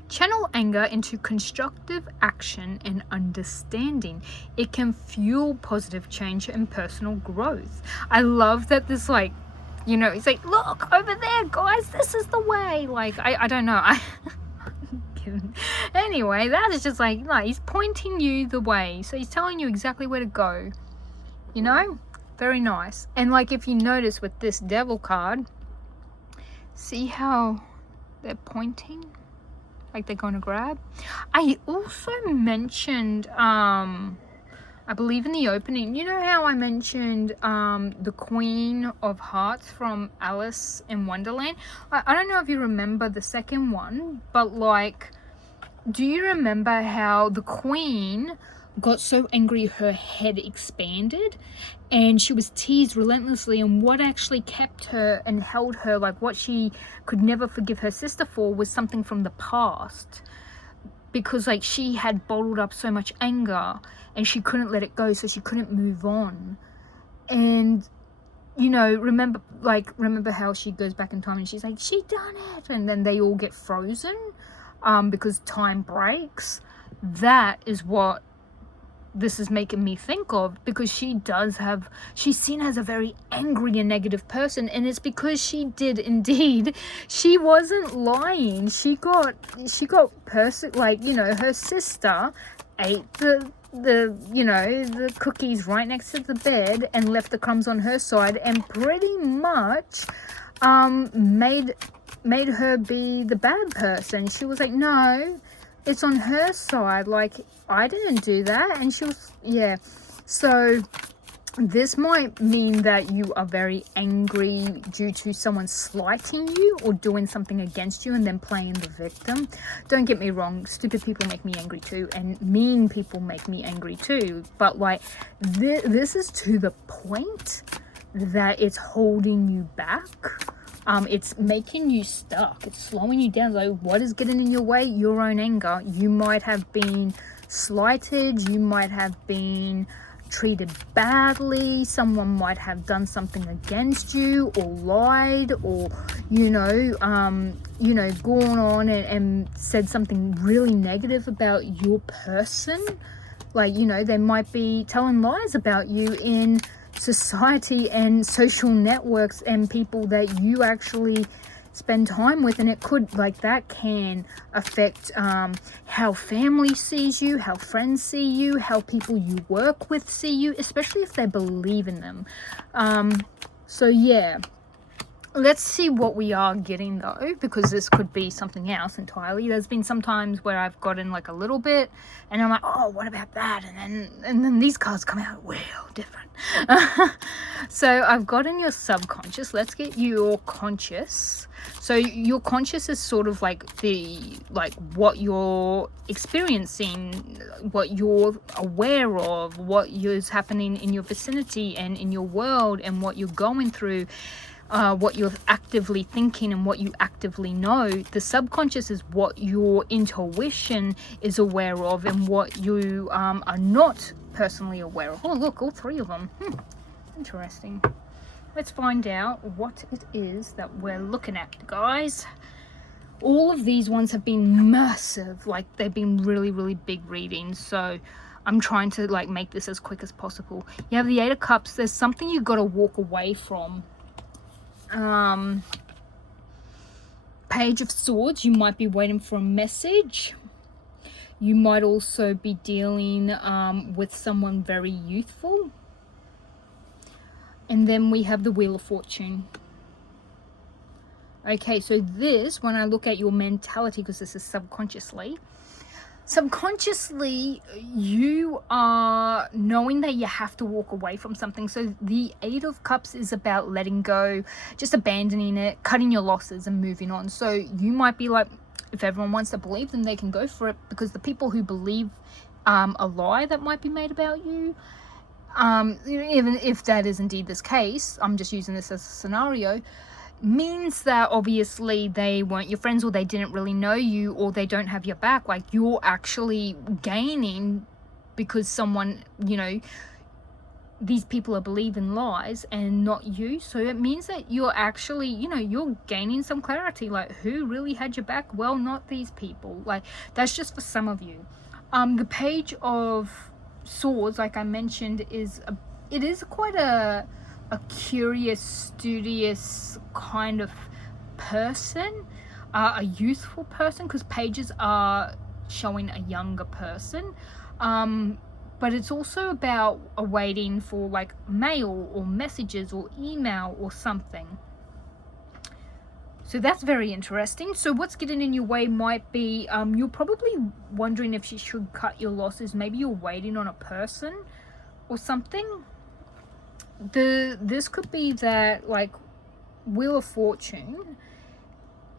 Channel anger into constructive action and understanding. It can fuel positive change and personal growth. I love that this, like, you know, it's like, look over there, guys, this is the way. Like, I don't know. Anyway, that is just like he's pointing you the way, so he's telling you exactly where to go, you know. Very nice. And like, if you notice with this devil card, see how they're pointing like they're going to grab. I also mentioned I believe in the opening, you know how I mentioned the Queen of Hearts from Alice in Wonderland? I don't know if you remember the second one, but like, do you remember how the Queen got so angry her head expanded and she was teased relentlessly, and what actually kept her and held her, like what she could never forgive her sister for, was something from the past, because like she had bottled up so much anger and she couldn't let it go, so she couldn't move on. And you know, remember how she goes back in time and she's like, she done it, and then they all get frozen because time breaks. That is what this is making me think of, because she's seen as a very angry and negative person, and it's because she did indeed, she wasn't lying. She got like, you know, her sister ate the you know, the cookies right next to the bed and left the crumbs on her side, and pretty much made her be the bad person. She was like, no, it's on her side, like I didn't do that. And she was, yeah. So this might mean that you are very angry due to someone slighting you or doing something against you and then playing the victim. Don't get me wrong, stupid people make me angry too, and mean people make me angry too, but like this is to the point that it's holding you back. It's making you stuck. It's slowing you down. Like, what is getting in your way? Your own anger. You might have been slighted. You might have been treated badly. Someone might have done something against you, or lied, or you know, gone on and said something really negative about your person. Like, you know, they might be telling lies about you in society and social networks and people that you actually spend time with, and it could, like, that can affect how family sees you, how friends see you, how people you work with see you, especially if they believe in them. So yeah, let's see what we are getting though, because this could be something else entirely. There's been some times where I've gotten like a little bit and I'm like, oh, what about that? And then these cards come out real different. So I've gotten your subconscious. Let's get your conscious. So your conscious is sort of like what you're experiencing, what you're aware of, what is happening in your vicinity and in your world, and what you're going through. What you're actively thinking and what you actively know. The subconscious is what your intuition is aware of and what you are not personally aware of. Oh, look, all three of them. Interesting. Let's find out what it is that we're looking at, guys. All of these ones have been massive. Like, they've been really, really big readings. So I'm trying to like make this as quick as possible. You have the Eight of Cups. There's something you got to walk away from. Page of Swords, you might be waiting for a message. You might also be dealing with someone very youthful. And then we have the Wheel of Fortune. Okay, so this, when I look at your mentality, because this is subconsciously, you are knowing that you have to walk away from something. So the Eight of Cups is about letting go, just abandoning it, cutting your losses and moving on. So you might be like, if everyone wants to believe, then they can go for it, because the people who believe a lie that might be made about you, even if that is indeed this case, I'm just using this as a scenario, means that obviously they weren't your friends, or they didn't really know you, or they don't have your back. Like, you're actually gaining because someone, these people are believing lies and not you. So it means that you're actually, you're gaining some clarity. Like, who really had your back? Well, not these people. Like, that's just for some of you. The Page of Swords, like I mentioned, it is quite a curious, studious kind of person, a youthful person, because pages are showing a younger person, but it's also about waiting for like mail or messages or email or something. So that's very interesting. So what's getting in your way might be, you're probably wondering if you should cut your losses. Maybe you're waiting on a person or something. This could be that, like, Wheel of Fortune,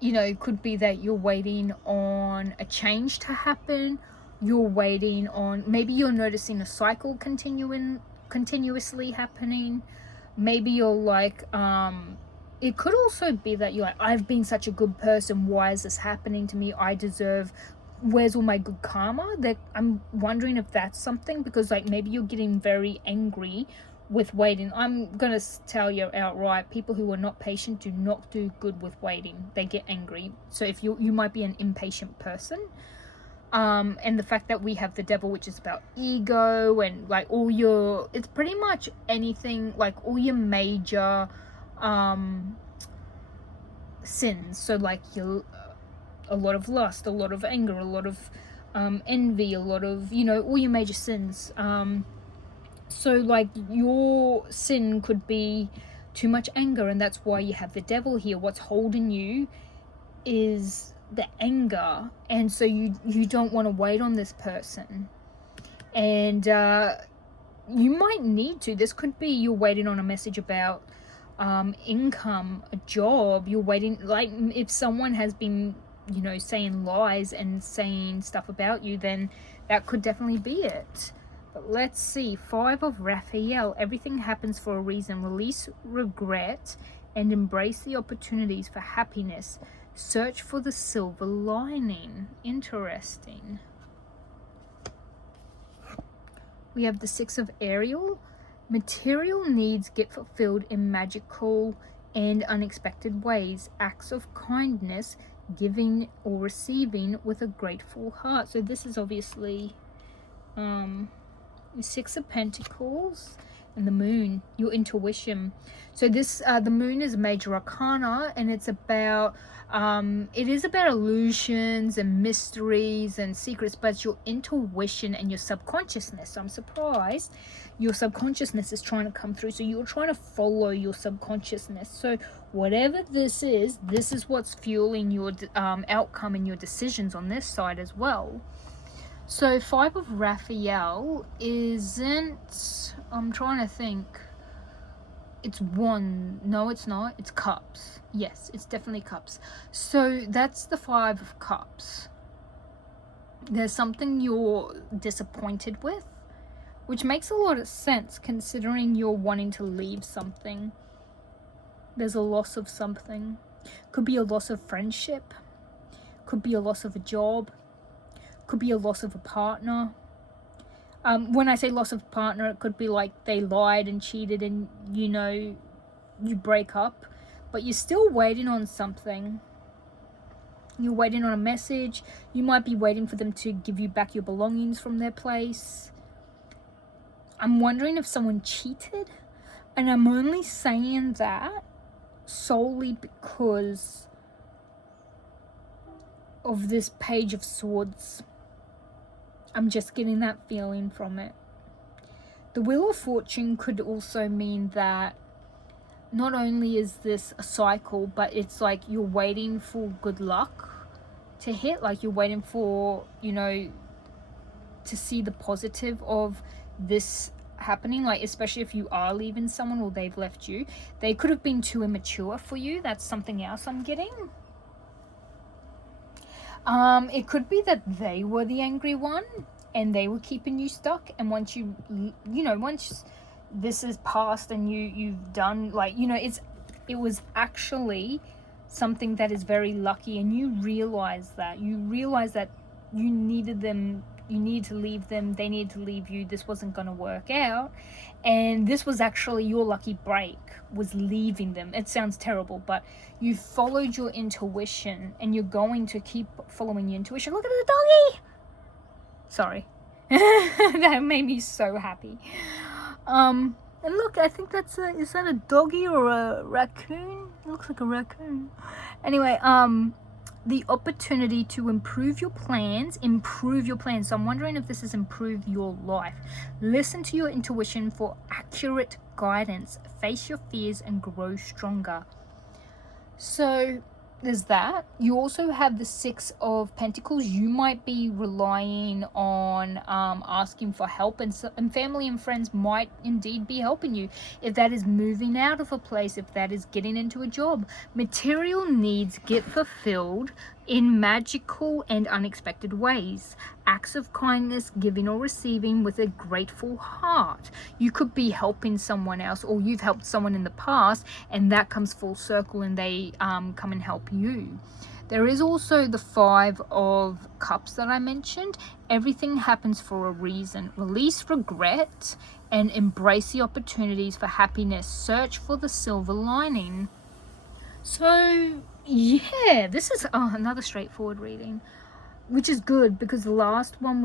could be that you're waiting on a change to happen. You're waiting on, maybe you're noticing a cycle continuously happening. Maybe you're like, it could also be that you're like, I've been such a good person, why is this happening to me? I deserve, where's all my good karma? That I'm wondering if that's something, because like maybe you're getting very angry with waiting. I'm gonna tell you outright, people who are not patient do not do good with waiting. They get angry. So if you might be an impatient person. And the fact that we have the Devil, which is about ego and like it's pretty much anything, like all your major sins. So like a lot of lust, a lot of anger, a lot of envy, a lot of, all your major sins. So like your sin could be too much anger, and that's why you have the Devil here. What's holding you is the anger, and so you don't want to wait on this person, and you might need to. This could be you're waiting on a message about income, a job. You're waiting, like if someone has been saying lies and saying stuff about you, then that could definitely be it. But let's see. 5 of Raphael. Everything happens for a reason. Release regret and embrace the opportunities for happiness. Search for the silver lining. Interesting. We have the 6 of Ariel. Material needs get fulfilled in magical and unexpected ways. Acts of kindness, giving or receiving with a grateful heart. So this is obviously the 6 of Pentacles and the Moon, your intuition. So this the Moon is a major arcana, and it's about it is about illusions and mysteries and secrets, but it's your intuition and your subconsciousness. So I'm surprised your subconsciousness is trying to come through. So you're trying to follow your subconsciousness. So whatever this is what's fueling your outcome and your decisions on this side as well. So 5 of Raphael isn't, I'm trying to think, it's one, no it's not, it's cups. Yes, it's definitely cups. So that's the 5 of cups. There's something you're disappointed with, which makes a lot of sense considering you're wanting to leave something. There's a loss of something. Could be a loss of friendship, could be a loss of a job, could be a loss of a partner. When I say loss of partner, it could be like they lied and cheated and, you know, you break up, but you're still waiting on something. You're waiting on a message. You might be waiting for them to give you back your belongings from their place. I'm wondering if someone cheated, and I'm only saying that solely because of this Page of Swords. I'm just getting that feeling from it. The Wheel of Fortune could also mean that not only is this a cycle, but it's like you're waiting for good luck to hit, like you're waiting for, you know, to see the positive of this happening, like especially if you are leaving someone or they've left you. They could have been too immature for you. That's something else I'm getting. It could be that they were the angry one and they were keeping you stuck, and once you know, once this is past and you've done, like, you know, it was actually something that is very lucky, and you realize that you needed them, you need to leave them, they need to leave you, this wasn't going to work out, and this was actually your lucky break, was leaving them. It sounds terrible, but you followed your intuition, and you're going to keep following your intuition. Look at the doggy. Sorry. That made me so happy. And look, I think that's is that a doggy or a raccoon? It looks like a raccoon. Anyway, the opportunity to improve your plans. So I'm wondering if this is improve your life. Listen to your intuition for accurate guidance. Face your fears and grow stronger. So there's that. You also have the 6 of Pentacles. You might be relying on asking for help, and family and friends might indeed be helping you. If that is moving out of a place, if that is getting into a job, material needs get fulfilled in magical and unexpected ways. Acts of kindness, giving or receiving with a grateful heart. You could be helping someone else, or you've helped someone in the past, and that comes full circle and they come and help you. There is also the 5 of Cups that I mentioned. Everything happens for a reason. Release regret and embrace the opportunities for happiness. Search for the silver lining. So yeah, this is another straightforward reading, which is good because the last one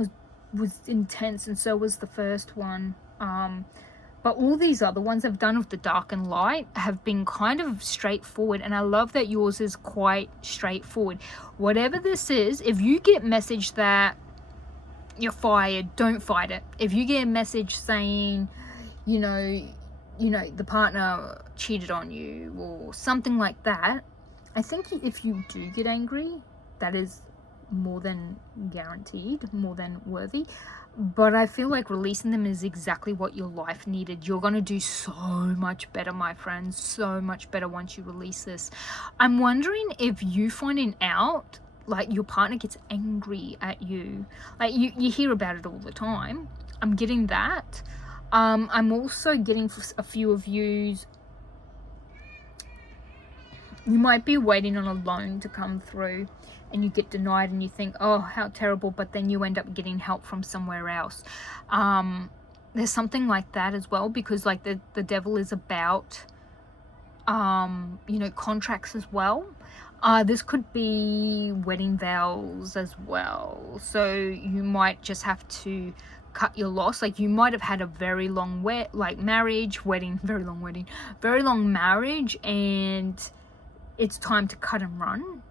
was intense, and so was the first one. But all these other ones I've done with the dark and light have been kind of straightforward, and I love that yours is quite straightforward. Whatever this is, if you get message that you're fired, don't fight it. If you get a message saying, you know, the partner cheated on you or something like that, I think if you do get angry, that is more than guaranteed, more than worthy. But I feel like releasing them is exactly what your life needed. You're going to do so much better, my friends, so much better once you release this. I'm wondering if you finding out, like, your partner gets angry at you. Like, you hear about it all the time. I'm getting that. I'm also getting a few of yous. You might be waiting on a loan to come through and you get denied and you think, oh, how terrible, but then you end up getting help from somewhere else. There's something like that as well, because like the devil is about contracts as well. This could be wedding vows as well, so you might just have to cut your loss. Like, you might have had a very long marriage, very long marriage, and it's time to cut and run.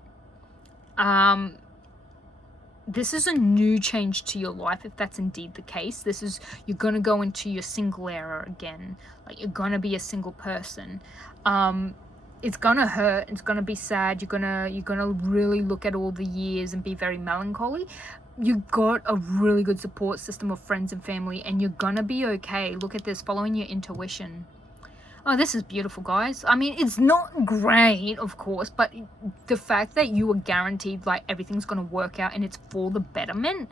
this is a new change to your life, if that's indeed the case. This is, you're gonna go into your single era again. Like, you're gonna be a single person. It's gonna hurt, it's gonna be sad, you're gonna really look at all the years and be very melancholy. You got a really good support system of friends and family, and you're gonna be okay. Look at this, following your intuition. Oh, this is beautiful, guys. I mean, it's not great, of course, but the fact that you are guaranteed like everything's gonna work out and it's for the betterment,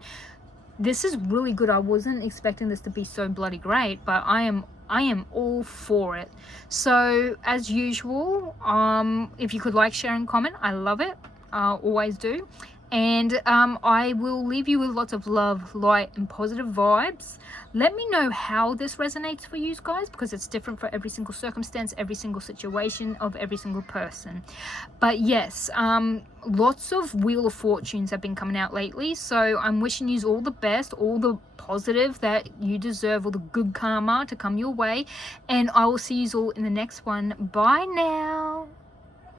this is really good. I wasn't expecting this to be so bloody great, but I am all for it. So as usual, if you could like, share and comment, I love it. Always do. And I will leave you with lots of love, light and positive vibes. Let me know how this resonates for you guys, because it's different for every single circumstance, every single situation of every single person. But yes, lots of Wheel of Fortunes have been coming out lately, so I'm wishing you all the best, all the positive that you deserve, all the good karma to come your way, and I will see you all in the next one. Bye now.